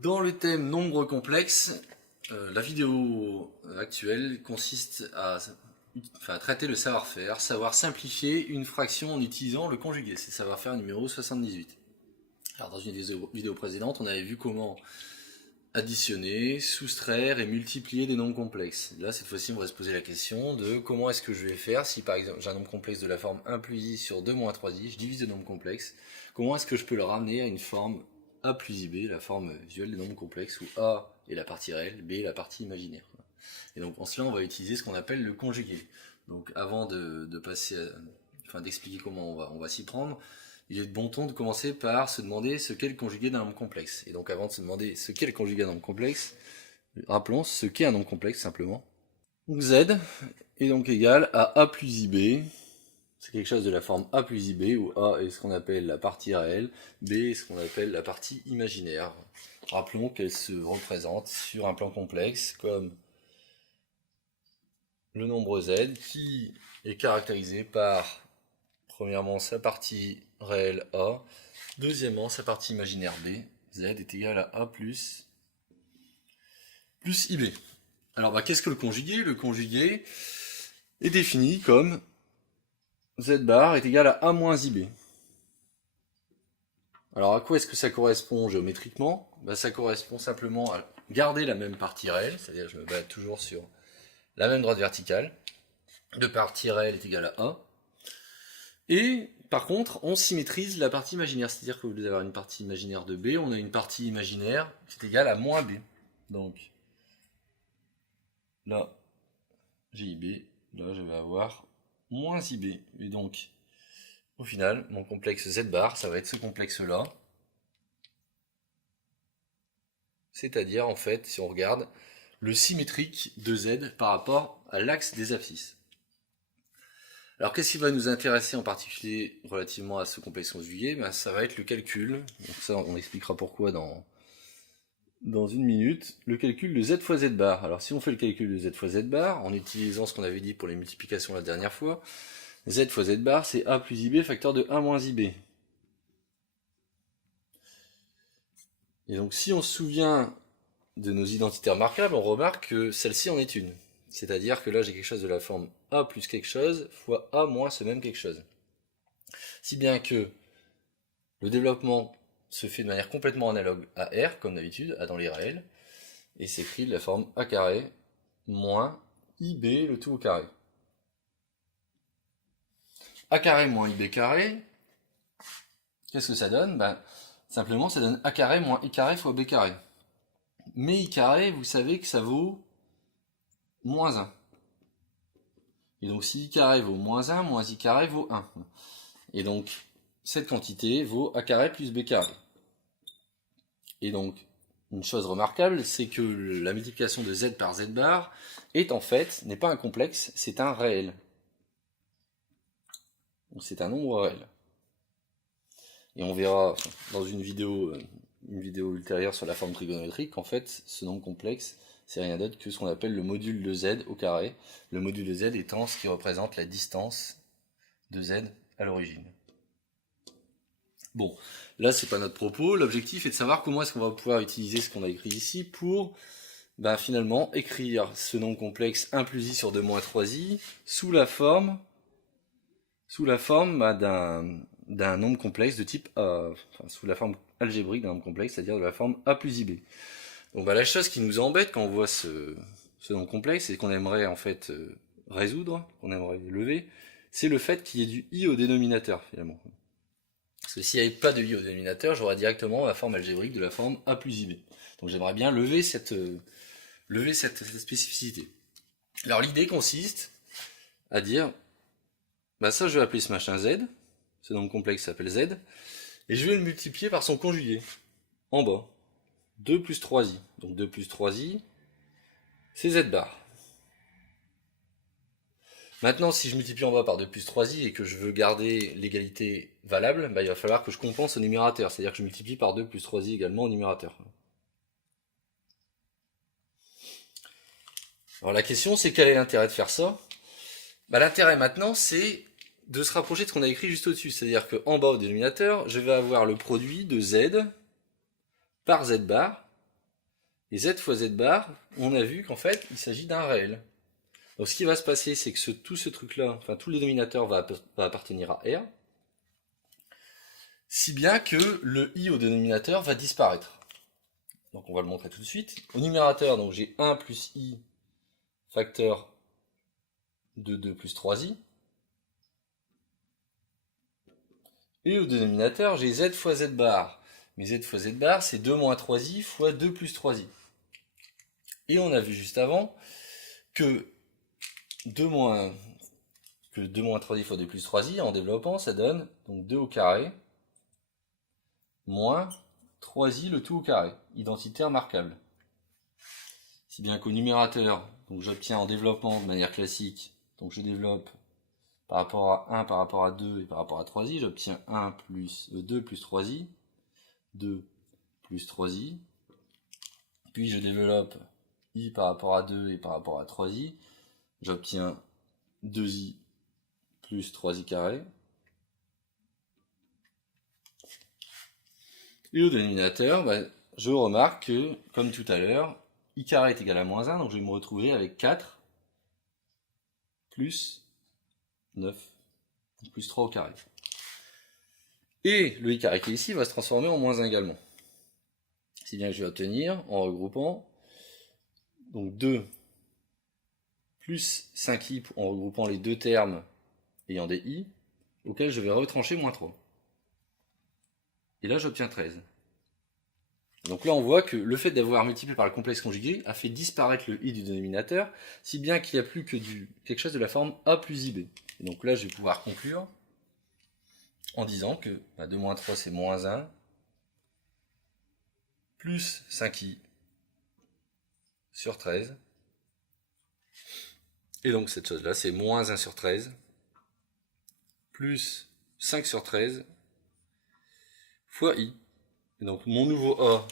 Dans le thème nombres complexes, la vidéo actuelle consiste à traiter le savoir-faire, savoir simplifier une fraction en utilisant le conjugué. C'est savoir-faire numéro 78. Alors dans une vidéo précédente, on avait vu comment additionner, soustraire et multiplier des nombres complexes. Là, cette fois-ci, on va se poser la question de comment est-ce que je vais faire si par exemple j'ai un nombre complexe de la forme 1 plus i sur 2 moins 3i, je divise le nombre complexe, comment est-ce que je peux le ramener à une forme a plus ib, la forme visuelle des nombres complexes, où a est la partie réelle, b est la partie imaginaire. Et donc en cela, on va utiliser ce qu'on appelle le conjugué. Donc avant de passer d'expliquer comment on va s'y prendre, il est de bon ton de commencer par se demander ce qu'est le conjugué d'un nombre complexe. Et donc avant de se demander ce qu'est le conjugué d'un nombre complexe, rappelons ce qu'est un nombre complexe simplement. Donc z est donc égal à a plus ib, c'est quelque chose de la forme a plus ib, où a est ce qu'on appelle la partie réelle, b est ce qu'on appelle la partie imaginaire. Rappelons qu'elle se représente sur un plan complexe comme le nombre z qui est caractérisé par premièrement sa partie réelle a, deuxièmement sa partie imaginaire b. Z est égal à a plus ib. Alors qu'est-ce que le conjugué? Le conjugué est défini comme z bar est égal à a moins ib. Alors à quoi est-ce que ça correspond géométriquement? Ça correspond simplement à garder la même partie réelle, c'est-à-dire je me base toujours sur la même droite verticale. De partie réelle est égal à a. Et par contre, on symétrise la partie imaginaire, c'est-à-dire qu'au lieu d'avoir une partie imaginaire de b, on a une partie imaginaire qui est égale à moins b. Donc là, j'ai ib, là je vais avoir moins ib. Et donc, au final, mon complexe z bar, ça va être ce complexe-là. C'est-à-dire, en fait, si on regarde, le symétrique de z par rapport à l'axe des abscisses. Alors qu'est-ce qui va nous intéresser en particulier relativement à ce complexe conjugué? Ça va être le calcul. Donc ça, on expliquera pourquoi dans une minute. Le calcul de z fois z bar. Alors si on fait le calcul de z fois z bar, en utilisant ce qu'on avait dit pour les multiplications la dernière fois, z fois z bar, c'est a plus ib facteur de 1 moins ib. Et donc si on se souvient de nos identités remarquables, on remarque que celle-ci en est une. C'est-à-dire que là, j'ai quelque chose de la forme a plus quelque chose fois a moins ce même quelque chose. Si bien que le développement se fait de manière complètement analogue à R, comme d'habitude, A dans les réels, et s'écrit de la forme a carré moins ib le tout au carré. A carré moins ib carré, qu'est-ce que ça donne? Simplement, ça donne a carré moins i carré fois b carré. Mais i carré, vous savez que ça vaut moins 1. Et donc si i carré vaut moins 1, moins i carré vaut 1. Et donc, cette quantité vaut a carré plus b carré. Et donc, une chose remarquable, c'est que la multiplication de z par z bar est en fait, n'est pas un complexe, c'est un réel. Donc c'est un nombre réel. Et on verra dans une vidéo ultérieure sur la forme trigonométrique qu'en fait, ce nombre complexe, c'est rien d'autre que ce qu'on appelle le module de z au carré. Le module de z étant ce qui représente la distance de z à l'origine. Bon, là c'est pas notre propos, l'objectif est de savoir comment est-ce qu'on va pouvoir utiliser ce qu'on a écrit ici pour finalement écrire ce nombre complexe 1 plus i sur 2 moins 3i sous la forme d'un nombre complexe de type A, sous la forme algébrique d'un nombre complexe, c'est-à-dire de la forme a plus ib. Donc la chose qui nous embête quand on voit ce nombre complexe et qu'on aimerait en fait résoudre, qu'on aimerait lever, c'est le fait qu'il y ait du i au dénominateur finalement. Parce que s'il n'y avait pas de i au dénominateur, j'aurais directement la forme algébrique de la forme a plus ib. Donc j'aimerais bien lever cette spécificité. Alors l'idée consiste à dire, ça je vais appeler ce machin z, ce nombre complexe s'appelle z, et je vais le multiplier par son conjugué, en bas. 2 plus 3i. Donc 2 plus 3i, c'est z bar. Maintenant, si je multiplie en bas par 2 plus 3i et que je veux garder l'égalité valable, il va falloir que je compense au numérateur, c'est-à-dire que je multiplie par 2 plus 3i également au numérateur. Alors la question, c'est quel est l'intérêt de faire ça? L'intérêt maintenant, c'est de se rapprocher de ce qu'on a écrit juste au-dessus, c'est-à-dire qu'en bas au dénominateur, je vais avoir le produit de z par z bar, Et z fois z bar, on a vu qu'en fait, il s'agit d'un réel. Donc ce qui va se passer, c'est que tout ce truc-là, enfin tout le dénominateur va appartenir à R, si bien que le i au dénominateur va disparaître. Donc on va le montrer tout de suite. Au numérateur, donc j'ai 1 plus i facteur de 2 plus 3i. Et au dénominateur, j'ai z fois z bar. Mais z fois z bar, c'est 2 moins 3i fois 2 plus 3i. Et on a vu juste avant que 2 moins 3i fois 2 plus 3i, en développant, ça donne donc 2 au carré moins 3i le tout au carré. Identité remarquable. Si bien qu'au numérateur, donc j'obtiens en développement de manière classique, donc je développe par rapport à 1, par rapport à 2 et par rapport à 3i, j'obtiens 1 plus 2 plus 3i, 2 plus 3i, puis je développe i par rapport à 2 et par rapport à 3i, j'obtiens 2i plus 3i carré. Et au dénominateur, je remarque que, comme tout à l'heure, i carré est égal à moins 1, donc je vais me retrouver avec 4 plus 9, donc plus 3 au carré. Et le i carré qui est ici va se transformer en moins 1 également. Si bien que je vais obtenir, en regroupant, donc 2 plus 5i en regroupant les deux termes ayant des i, auxquels je vais retrancher moins 3. Et là j'obtiens 13. Donc là on voit que le fait d'avoir multiplié par le complexe conjugué a fait disparaître le i du dénominateur, si bien qu'il n'y a plus que quelque chose de la forme a plus ib. Et donc là je vais pouvoir conclure en disant que 2 moins 3 c'est moins 1, plus 5i sur 13, et donc cette chose là c'est moins 1 sur 13, plus 5 sur 13, fois i. Et donc mon nouveau a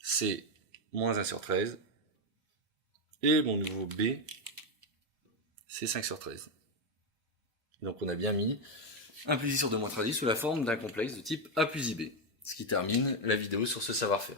c'est moins 1 sur 13, et mon nouveau b c'est 5 sur 13. Donc on a bien mis 1 plus i sur 2 moins 3i sous la forme d'un complexe de type a plus ib. Ce qui termine la vidéo sur ce savoir-faire.